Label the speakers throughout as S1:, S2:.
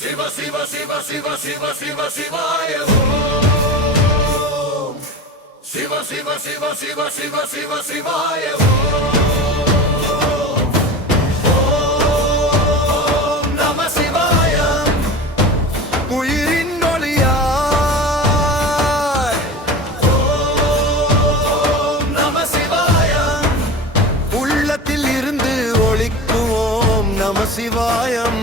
S1: சிவ சிவ சிவ சிவ சிவ சிவ சிவாய சிவ சிவ சிவ சிவ சிவ சிவ சிவாய நம சிவாய
S2: உயிரின் ஒளியாய்
S1: நம சிவாய
S2: உள்ளத்தில் இருந்து ஒழிக்குவோம் நம சிவாயம்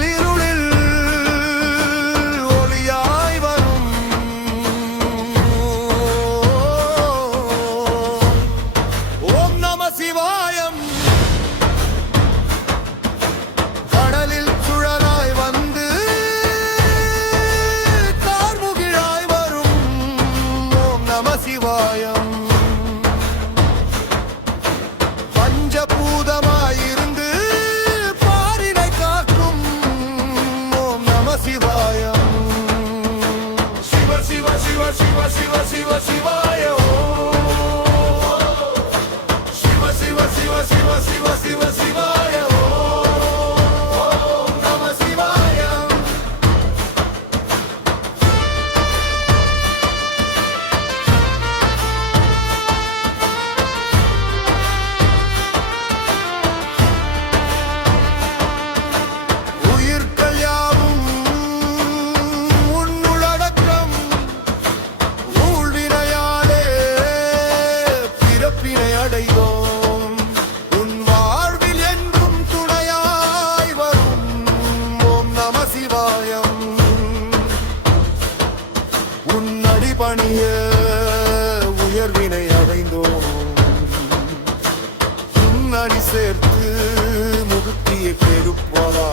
S2: pudo உன்னடி பணிய உயர்வினை அடைந்தோம். உன்னடி சேர்த்து முகத்தியை பெருப்பாளா?